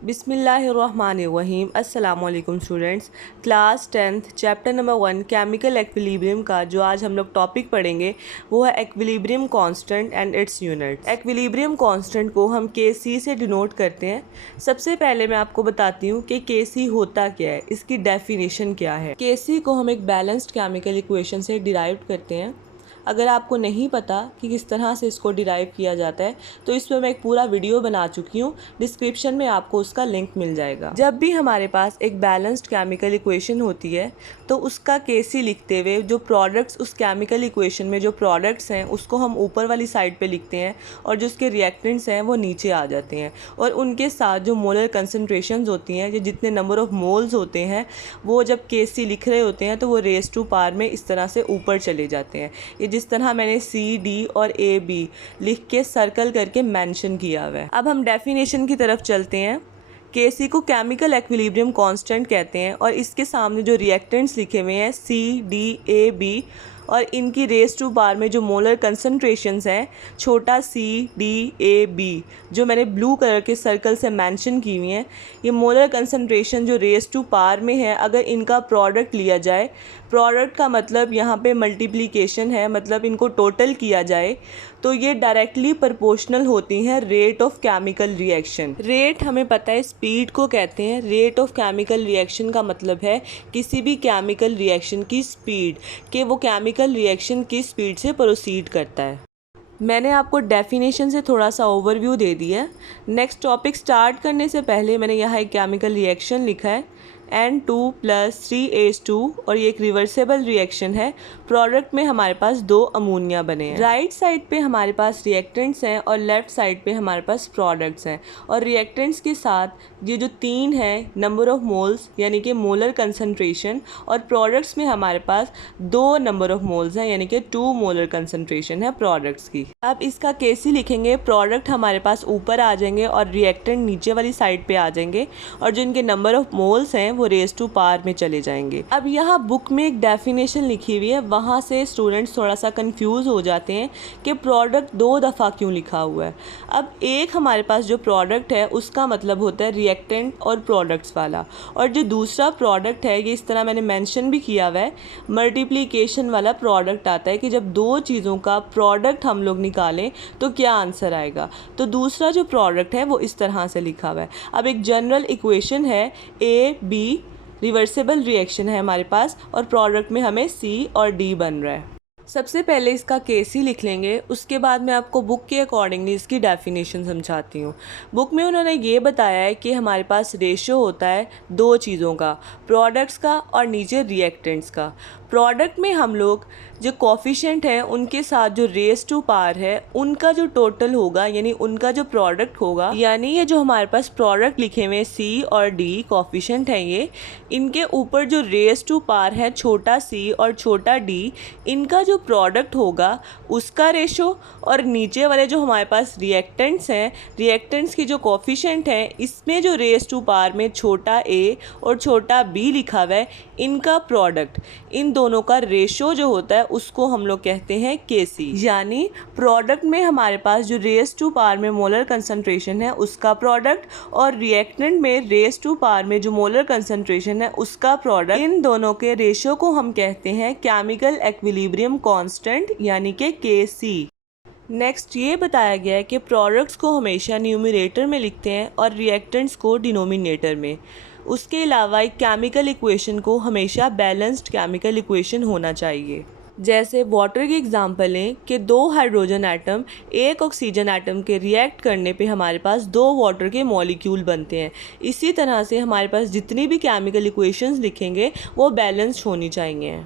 बिस्मिल्लाहिर्रहमानिर्रहीम। अस्सलाम वालेकुम students. Class 10th chapter number 1 chemical equilibrium का जो आज हम लोग टॉपिक पढ़ेंगे वो है equilibrium constant and it's units. Equilibrium constant को हम Kc से डिनोट करते हैं। सबसे पहले मैं आपको बताती हूँ कि Kc होता क्या है, इसकी डेफिनेशन क्या है। Kc को हम एक बैलेंस्ड केमिकल इक्वेशन से डिराइव करते हैं। अगर आपको नहीं पता कि किस तरह से इसको डिराइव किया जाता है तो इस पर मैं एक पूरा वीडियो बना चुकी हूँ, डिस्क्रिप्शन में आपको उसका लिंक मिल जाएगा। जब भी हमारे पास एक बैलेंस्ड केमिकल इक्वेशन होती है तो उसका Kc लिखते हुए जो प्रोडक्ट्स उस केमिकल इक्वेशन में जो प्रोडक्ट्स हैं उसको हम ऊपर वाली साइड पे लिखते हैं और जो उसके रिएक्टेंट्स हैं वो नीचे आ जाते हैं, और उनके साथ जो मोलर कंसनट्रेशंस होती हैं, जो जितने नंबर ऑफ मोल्स होते हैं, वो जब Kc लिख रहे होते हैं तो वो रेज़ टू पावर में इस तरह से ऊपर चले जाते हैं। ये जिस तरह मैंने सी, डी और ए, बी लिख के सर्कल करके मेंशन किया हुआ है। अब हम डेफिनेशन की तरफ चलते हैं। Kc को केमिकल एक्विलिब्रियम कांस्टेंट कहते हैं और इसके सामने जो रिएक्टेंट्स लिखे हुए हैं सी, डी, ए, बी और इनकी रेज़ टू पावर में जो मोलर कंसनट्रेशंस हैं छोटा सी, डी, ए, बी जो मैंने ब्लू कलर के सर्कल से मेंशन की हुई हैं, ये मोलर कंसनट्रेशन जो रेज़ टू पावर में है, अगर इनका प्रोडक्ट लिया जाए, प्रोडक्ट का मतलब यहाँ पे मल्टीप्लिकेशन है, मतलब इनको टोटल किया जाए तो ये डायरेक्टली प्रोपोर्शनल होती हैं rate of chemical reaction. Rate हमें पता है स्पीड को कहते हैं। रेट ऑफ केमिकल रिएक्शन का मतलब है किसी भी केमिकल रिएक्शन की स्पीड, कि वो केमिकल रिएक्शन की स्पीड से प्रोसीड करता है। मैंने आपको डेफिनेशन से थोड़ा सा ओवरव्यू दे दिया है। नेक्स्ट टॉपिक स्टार्ट करने से पहले मैंने यहाँ एक केमिकल रिएक्शन लिखा है N2 + 3H2 और ये एक रिवर्सेबल रिएक्शन है। प्रोडक्ट में हमारे पास 2 अमोनिया बने हैं। राइट साइड पे हमारे पास रिएक्टेंट्स हैं और लेफ़्ट साइड पे हमारे पास प्रोडक्ट्स हैं, और रिएक्टेंट्स के साथ ये जो 3 हैं नंबर ऑफ मोल्स यानी कि मोलर कंसनट्रेशन, और प्रोडक्ट्स में हमारे पास 2 नंबर ऑफ मोल्स हैं यानी कि 2 मोलर कंसनट्रेशन है प्रोडक्ट्स की। अब इसका Kc लिखेंगे, प्रोडक्ट हमारे पास ऊपर आ जाएंगे और रिएक्टेंट नीचे वाली साइड पे आ जाएंगे, और जो इनके नंबर ऑफ मोल्स हैं वो रेज़ टू पावर में चले जाएंगे। अब यहाँ बुक में एक डेफिनेशन लिखी हुई है, वहाँ से स्टूडेंट्स थोड़ा सा कंफ्यूज हो जाते हैं कि प्रोडक्ट 2 दफ़ा क्यों लिखा हुआ है। अब एक हमारे पास जो प्रोडक्ट है उसका मतलब होता है रिएक्टेंट और प्रोडक्ट्स वाला, और जो दूसरा प्रोडक्ट है ये इस तरह मैंने मेंशन भी किया हुआ है, मल्टीप्लिकेशन वाला प्रोडक्ट आता है कि जब 2 चीज़ों का प्रोडक्ट हम लोग निकालें तो क्या आंसर आएगा। तो दूसरा जो प्रोडक्ट है वो इस तरह से लिखा हुआ है। अब एक जनरल इक्वेशन है ए बी, रिवर्सेबल रिएक्शन है हमारे पास, और प्रोडक्ट में हमें सी और डी बन रहा है। सबसे पहले इसका Kc लिख लेंगे, उसके बाद मैं आपको बुक के अकॉर्डिंगली इसकी डेफिनेशन समझाती हूँ। बुक में उन्होंने ये बताया है कि हमारे पास रेशो होता है 2 चीज़ों का, प्रोडक्ट्स का और नीचे रिएक्टेंट्स का। प्रोडक्ट में हम लोग जो कोफिशिएंट है उनके साथ जो रेज़ टू पावर है उनका जो टोटल होगा यानी उनका जो प्रोडक्ट होगा, यानी ये जो हमारे पास प्रोडक्ट लिखे हुए सी और डी कोफिशिएंट हैं, ये इनके ऊपर जो रेज़ टू पावर है छोटा सी और छोटा डी, इनका जो प्रोडक्ट होगा उसका रेशो, और नीचे वाले जो हमारे पास रिएक्टेंट्स हैं, रिएक्टेंट्स की जो कोफिशिएंट हैं इसमें जो रेज़ टू पावर में छोटा ए और छोटा बी लिखा हुआ है, इनका प्रोडक्ट, इन दोनों का रेशो जो होता है उसको हम लोग कहते हैं Kc। यानी प्रोडक्ट में हमारे पास जो रेज़ टू पावर में मोलर कंसनट्रेशन है उसका प्रोडक्ट, और रिएक्टेंट में रेज़ टू पावर में जो मोलर कंसनट्रेशन है उसका प्रोडक्ट, इन दोनों के रेशो को हम कहते हैं केमिकल एक्विलिब्रियम कांस्टेंट यानी कि Kc। नेक्स्ट ये बताया गया है कि प्रोडक्ट्स को हमेशा न्यूमरेटर में लिखते हैं और रिएक्टेंट्स को डिनोमिनेटर में। उसके अलावा एक केमिकल इक्वेशन को हमेशा बैलेंस्ड केमिकल इक्वेशन होना चाहिए। जैसे वाटर की एग्जांपल लें कि 2 हाइड्रोजन एटम 1 ऑक्सीजन एटम के रिएक्ट करने पे हमारे पास 2 वाटर के मॉलिक्यूल बनते हैं। इसी तरह से हमारे पास जितनी भी केमिकल इक्वेशंस लिखेंगे वो बैलेंस्ड होनी चाहिए।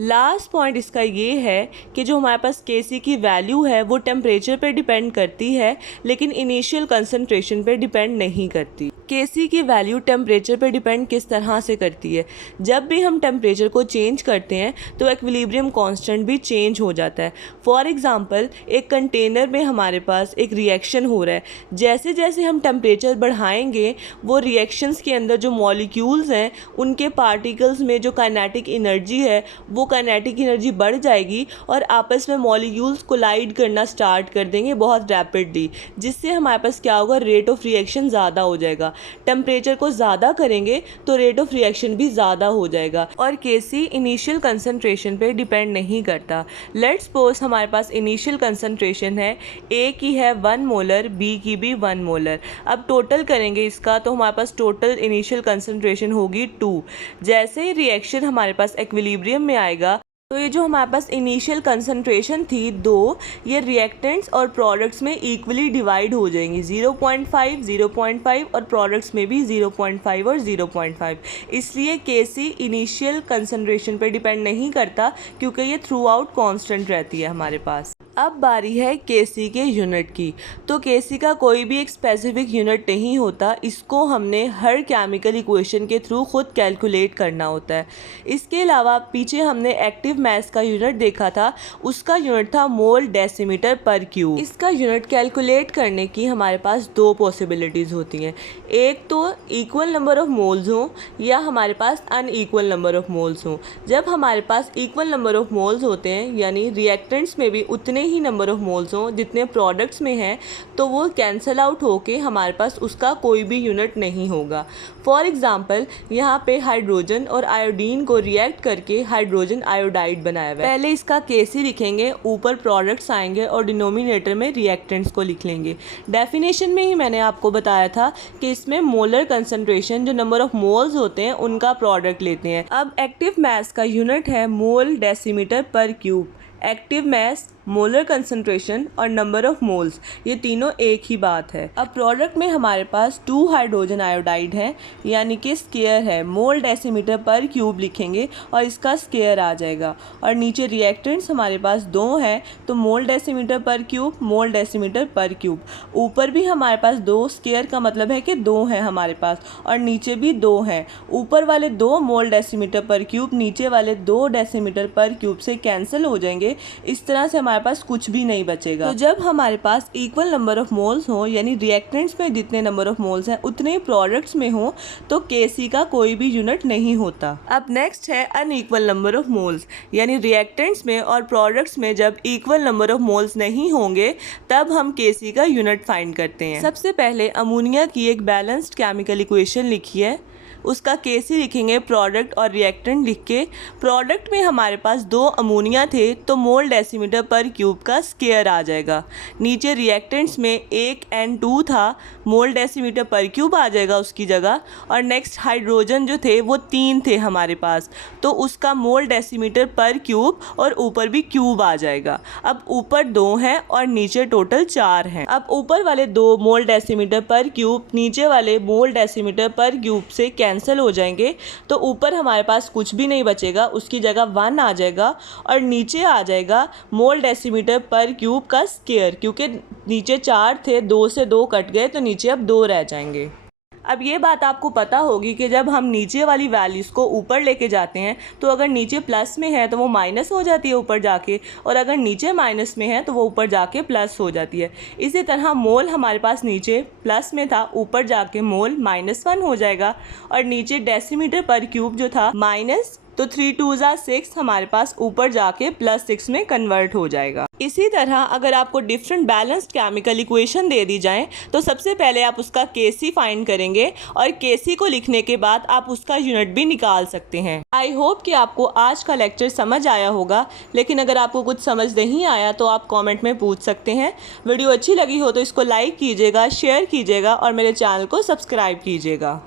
लास्ट पॉइंट इसका ये है कि जो हमारे पास Kc की वैल्यू है वो टेम्परेचर पे डिपेंड करती है लेकिन इनिशियल कंसनट्रेशन पे डिपेंड नहीं करती। Kc की वैल्यू टेम्परेचर पे डिपेंड किस तरह से करती है, जब भी हम टेम्परेचर को चेंज करते हैं तो एक्विलिब्रियम कांस्टेंट भी चेंज हो जाता है। फॉर एग्जांपल एक कंटेनर में हमारे पास एक रिएक्शन हो रहा है, जैसे जैसे हम टेम्परेचर बढ़ाएंगे वो रिएक्शंस के अंदर जो मॉलिक्यूल्स हैं उनके पार्टिकल्स में जो काइनेटिक एनर्जी है वो काइनेटिक एनर्जी बढ़ जाएगी और आपस में मॉलिक्यूल्स कोलाइड करना स्टार्ट कर देंगे बहुत रैपिडली, जिससे हमारे पास क्या होगा, रेट ऑफ रिएक्शन ज़्यादा हो जाएगा। टेम्परेचर को ज़्यादा करेंगे तो रेट ऑफ रिएक्शन भी ज़्यादा हो जाएगा। और Kc इनिशियल कंसनट्रेशन पे डिपेंड नहीं करता। लेट्स सपोज हमारे पास इनिशियल कंसनट्रेशन है, A की है 1 मोलर, B की भी 1 मोलर। अब टोटल करेंगे इसका तो हमारे पास टोटल इनिशियल कंसनट्रेशन होगी 2। जैसे ही रिएक्शन हमारे पास इक्विलिब्रियम में आएगा तो ये जो हमारे पास इनिशियल कंसंट्रेशन थी 2, ये रिएक्टेंट्स और प्रोडक्ट्स में इक्वली डिवाइड हो जाएंगी, 0.5 0.5 और प्रोडक्ट्स में भी 0.5 और 0.5। इसलिए Kc इनिशियल कंसंट्रेशन पर डिपेंड नहीं करता क्योंकि ये थ्रू आउट कॉन्स्टेंट रहती है हमारे पास। अब बारी है Kc के यूनिट की। तो Kc का कोई भी एक स्पेसिफिक यूनिट नहीं होता, इसको हमने हर केमिकल इक्वेशन के थ्रू खुद कैलकुलेट करना होता है। इसके अलावा पीछे हमने एक्टिव मास का यूनिट देखा था, उसका यूनिट था मोल डेसीमीटर पर क्यूब। इसका यूनिट कैलकुलेट करने की हमारे पास दो पॉसिबिलिटीज़ होती हैं, एक तो इक्वल नंबर ऑफ मोल्स हों या हमारे पास अनइक्वल नंबर ऑफ मोल्स हों। जब हमारे पास इक्वल नंबर ऑफ मोल्स होते हैं यानी रिएक्टेंट्स में भी उतने ही नंबर ऑफ मोल्स हों जितने प्रोडक्ट्स में हैं, तो वो कैंसल आउट होके हमारे पास उसका कोई भी यूनिट नहीं होगा। फॉर एग्जांपल यहाँ पे हाइड्रोजन और आयोडीन को रिएक्ट करके हाइड्रोजन आयोडाइड बनाया हुआ है। पहले इसका Kc लिखेंगे, ऊपर प्रोडक्ट्स आएंगे और डिनोमिनेटर में रिएक्टेंट्स को लिख लेंगे। डेफिनेशन में ही मैंने आपको बताया था कि इसमें मोलर कंसंट्रेशन जो नंबर ऑफ मोल्स होते हैं उनका प्रोडक्ट लेते हैं। अब एक्टिव मास का यूनिट है मोल डेसीमीटर पर cube. Active mass, molar concentration और नंबर ऑफ मोल्स, ये तीनों एक ही बात है। अब प्रोडक्ट में हमारे पास 2 हाइड्रोजन आयोडाइड है यानी कि स्क्वायर है, मोल डेसीमीटर पर क्यूब लिखेंगे और इसका स्क्वायर आ जाएगा। और नीचे रिएक्टेंट्स हमारे पास 2 हैं तो मोल डेसीमीटर पर क्यूब, मोल डेसीमीटर पर क्यूब। ऊपर भी हमारे पास 2, स्क्वायर का मतलब है कि 2 हैं हमारे पास, और नीचे भी 2 हैं। ऊपर वाले 2 मोल डेसीमीटर पर क्यूब नीचे वाले 2 डेसीमीटर पर क्यूब से कैंसिल हो जाएंगे। इस तरह से हमारे पास कुछ भी नहीं बचेगा। तो जब हमारे पास इक्वल नंबर ऑफ मोल्स हो यानी रिएक्टेंट्स में जितने नंबर ऑफ मोल्स हैं उतने ही प्रोडक्ट्स में हो तो Kc का कोई भी यूनिट नहीं होता। अब नेक्स्ट है अनइक्वल नंबर ऑफ मोल्स, यानी रिएक्टेंट्स में और प्रोडक्ट्स में जब इक्वल नंबर ऑफ मोल्स नहीं होंगे तब हम Kc का यूनिट फाइंड करते हैं। सबसे पहले अमोनिया की एक बैलेंस्ड केमिकल इक्वेशन लिखिए, उसका Kc लिखेंगे प्रोडक्ट और रिएक्टेंट लिख के। प्रोडक्ट में हमारे पास 2 अमोनिया थे तो मोल डेसीमीटर पर क्यूब का स्क्वायर आ जाएगा। नीचे रिएक्टेंट्स में 1 N2 था, मोल डेसीमीटर पर क्यूब आ जाएगा उसकी जगह। और नेक्स्ट हाइड्रोजन जो थे वो 3 थे हमारे पास, तो उसका मोल डेसीमीटर पर क्यूब और ऊपर भी क्यूब आ जाएगा। अब ऊपर 2 हैं और नीचे टोटल 4 हैं। अब ऊपर वाले 2 मोल डेसीमीटर पर क्यूब नीचे वाले मोल डेसीमीटर पर क्यूब से कैंसिल हो जाएंगे, तो ऊपर हमारे पास कुछ भी नहीं बचेगा, उसकी जगह 1 आ जाएगा और नीचे आ जाएगा मोल डेसीमीटर पर क्यूब का स्क्वायर, क्योंकि नीचे 4 थे, 2 से 2 कट गए तो नीचे अब 2 रह जाएंगे। अब ये बात आपको पता होगी कि जब हम नीचे वाली वैल्यूज़ को ऊपर लेके जाते हैं तो अगर नीचे प्लस में है तो वो माइनस हो जाती है ऊपर जाके, और अगर नीचे माइनस में है तो वो ऊपर जाके प्लस हो जाती है। इसी तरह मोल हमारे पास नीचे प्लस में था, ऊपर जाके मोल -1 हो जाएगा, और नीचे डेसीमीटर पर क्यूब जो था माइनस, तो 3 2 6 हमारे पास ऊपर जाके +6 में कन्वर्ट हो जाएगा। इसी तरह अगर आपको डिफरेंट बैलेंस्ड केमिकल इक्वेशन दे दी जाए तो सबसे पहले आप उसका Kc फाइंड करेंगे और Kc को लिखने के बाद आप उसका यूनिट भी निकाल सकते हैं। आई होप कि आपको आज का लेक्चर समझ आया होगा, लेकिन अगर आपको कुछ समझ नहीं आया तो आप कमेंट में पूछ सकते हैं। वीडियो अच्छी लगी हो तो इसको लाइक कीजिएगा, शेयर कीजिएगा और मेरे चैनल को सब्सक्राइब कीजिएगा।